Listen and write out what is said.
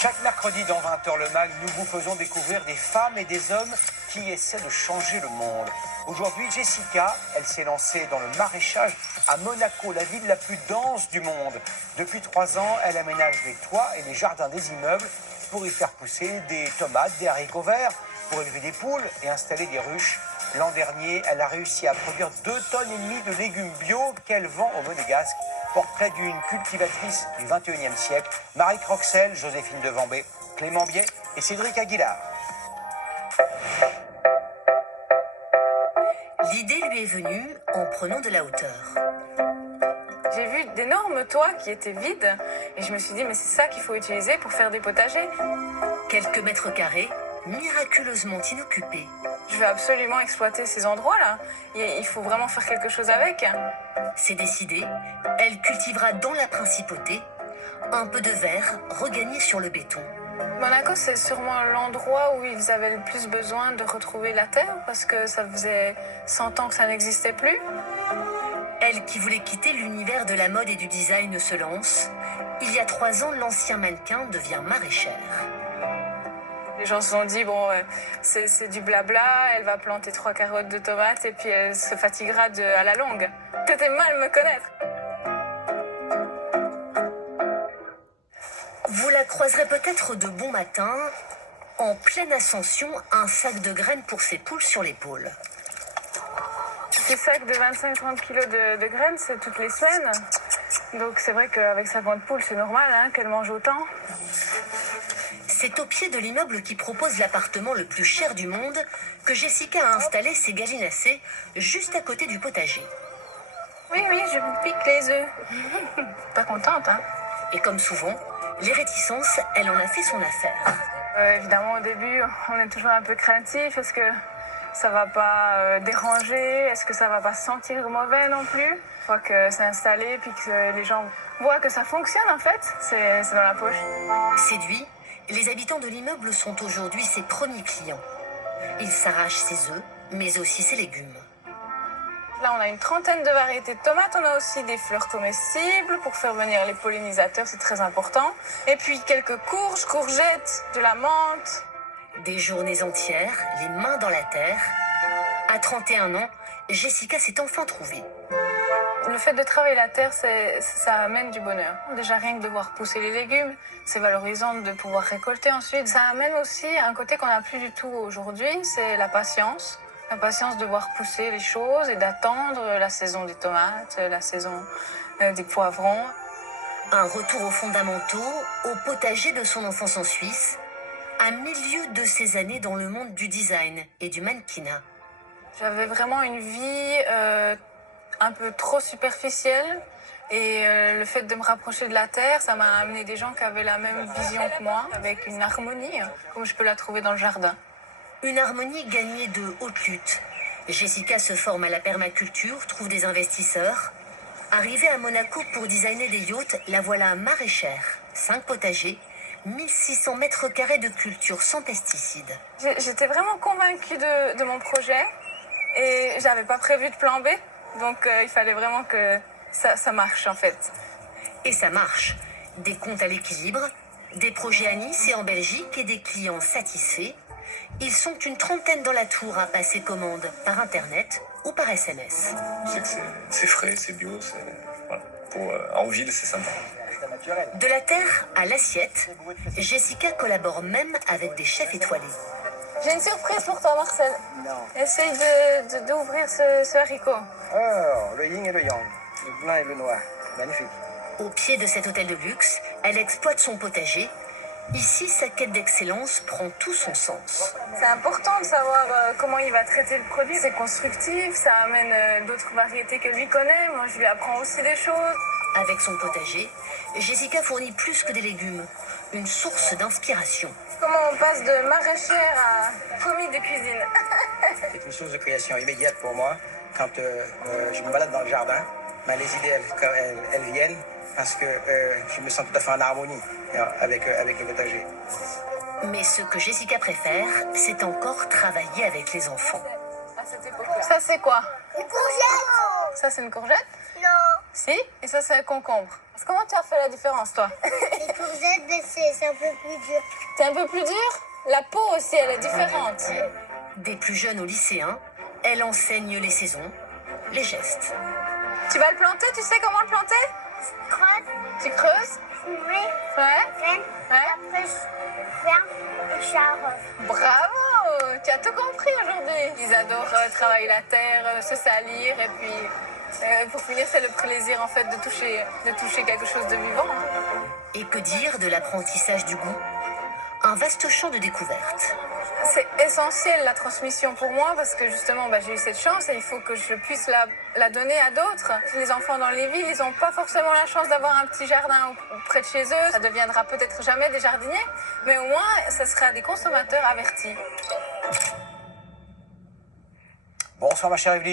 Chaque mercredi dans 20h le Mag, nous vous faisons découvrir des femmes et des hommes qui essaient de changer le monde. Aujourd'hui, Jessica, elle s'est lancée dans le maraîchage à Monaco, la ville la plus dense du monde. Depuis 3 ans, elle aménage les toits et les jardins des immeubles pour y faire pousser des tomates, des haricots verts, pour élever des poules et installer des ruches. L'an dernier, elle a réussi à produire 2,5 tonnes de légumes bio qu'elle vend au Monégasque. Portrait d'une cultivatrice du 21e siècle, Marie Croxel, Joséphine Devambé, Clément Biet et Cédric Aguilar. L'idée lui est venue en prenant de la hauteur. J'ai vu d'énormes toits qui étaient vides et je me suis dit mais c'est ça qu'il faut utiliser pour faire des potagers. Quelques mètres carrés, miraculeusement inoccupés. Je veux absolument exploiter ces endroits-là. Il faut vraiment faire quelque chose avec. C'est décidé, elle cultivera dans la principauté un peu de verre regagné sur le béton. Monaco, c'est sûrement l'endroit où ils avaient le plus besoin de retrouver la terre parce que ça faisait 100 ans que ça n'existait plus. Elle qui voulait quitter l'univers de la mode et du design se lance. Il y a 3 ans, l'ancien mannequin devient maraîchère. Les gens se sont dit, bon, c'est du blabla, elle va planter 3 carottes de tomates et puis elle se fatiguera à la longue. T'étais mal me connaître. Vous la croiserez peut-être de bon matin, en pleine ascension, un sac de graines pour ses poules sur l'épaule. Ces sacs de 25-30 kilos de graines, c'est toutes les semaines. Donc c'est vrai qu'avec 50 poules, c'est normal qu'elles mangent autant. C'est au pied de l'immeuble qui propose l'appartement le plus cher du monde que Jessica a installé ses gallinacés juste à côté du potager. Oui, je me pique les œufs. Pas contente, Et comme souvent, les réticences, elle en a fait son affaire. Évidemment, au début, on est toujours un peu craintif. Est-ce que ça va pas déranger? Est-ce que ça va pas sentir mauvais non plus? Une fois que c'est installé, puis que les gens voient que ça fonctionne, en fait, c'est dans la poche. Séduits, les habitants de l'immeuble sont aujourd'hui ses premiers clients. Ils s'arrachent ses œufs, mais aussi ses légumes. Là, on a une 30aine de variétés de tomates. On a aussi des fleurs comestibles pour faire venir les pollinisateurs, c'est très important. Et puis quelques courges, courgettes, de la menthe. Des journées entières, les mains dans la terre. À 31 ans, Jessica s'est enfin trouvée. Le fait de travailler la terre, ça amène du bonheur. Déjà, rien que de voir pousser les légumes, c'est valorisant de pouvoir récolter ensuite. Ça amène aussi un côté qu'on n'a plus du tout aujourd'hui, c'est la patience. La patience de voir pousser les choses et d'attendre la saison des tomates, la saison des poivrons. Un retour aux fondamentaux, au potager de son enfance en Suisse, à milieu de ses années dans le monde du design et du mannequinat. J'avais vraiment une vie un peu trop superficielle et le fait de me rapprocher de la terre, ça m'a amené des gens qui avaient la même vision que moi, avec une harmonie, comme je peux la trouver dans le jardin. Une harmonie gagnée de haute lutte. Jessica se forme à la permaculture, trouve des investisseurs. Arrivée à Monaco pour designer des yachts, la voilà maraîchère. 5 potagers, 1600 mètres carrés de culture sans pesticides. J'étais vraiment convaincue de mon projet et j'avais pas prévu de plan B. Donc il fallait vraiment que ça marche en fait. Et ça marche. Des comptes à l'équilibre, des projets à Nice et en Belgique et des clients satisfaits. Ils sont une 30aine dans la tour à passer commande par Internet ou par SMS. C'est que c'est frais, c'est bio, voilà. En ville, c'est sympa. De la terre à l'assiette, Jessica collabore même avec des chefs étoilés. J'ai une surprise pour toi, Marcel. Non. Essaye d'ouvrir ce haricot. Oh, le yin et le yang, le blanc et le noir, magnifique. Au pied de cet hôtel de luxe, elle exploite son potager. Ici, sa quête d'excellence prend tout son sens. C'est important de savoir comment il va traiter le produit. C'est constructif, ça amène d'autres variétés que lui connaît. Moi, je lui apprends aussi des choses. Avec son potager, Jessica fournit plus que des légumes, une source d'inspiration. Comment on passe de maraîchère à commis de cuisine? C'est une source de création immédiate pour moi. Quand je me balade dans le jardin, les idées, elles viennent parce que je me sens tout à fait en harmonie avec le potager. Mais ce que Jessica préfère, c'est encore travailler avec les enfants. Ça, c'est quoi? Une courgette. Ça, c'est une courgette? Non. Si? Et ça, c'est un concombre. Comment tu as fait la différence, toi? Les courgettes, ben, c'est un peu plus dur. C'est un peu plus dur? La peau aussi, elle est différente. Des plus jeunes aux lycéens, elle enseigne les saisons, les gestes. Tu vas le planter, tu sais comment le planter? Crotte, Tu creuses? fourré, Ouais. graine, Ouais. après je ferme et j'arrose. Bravo! Tu as tout compris aujourd'hui. Ils adorent travailler la terre, se salir et puis pour finir c'est le plaisir en fait de toucher quelque chose de vivant. Hein. Et que dire de l'apprentissage du goût? Un vaste champ de découverte. C'est essentiel la transmission pour moi parce que justement j'ai eu cette chance et il faut que je puisse la donner à d'autres. Les enfants dans les villes, ils n'ont pas forcément la chance d'avoir un petit jardin près de chez eux. Ça deviendra peut-être jamais des jardiniers, mais au moins ça sera des consommateurs avertis. Bonsoir ma chère Evelyne.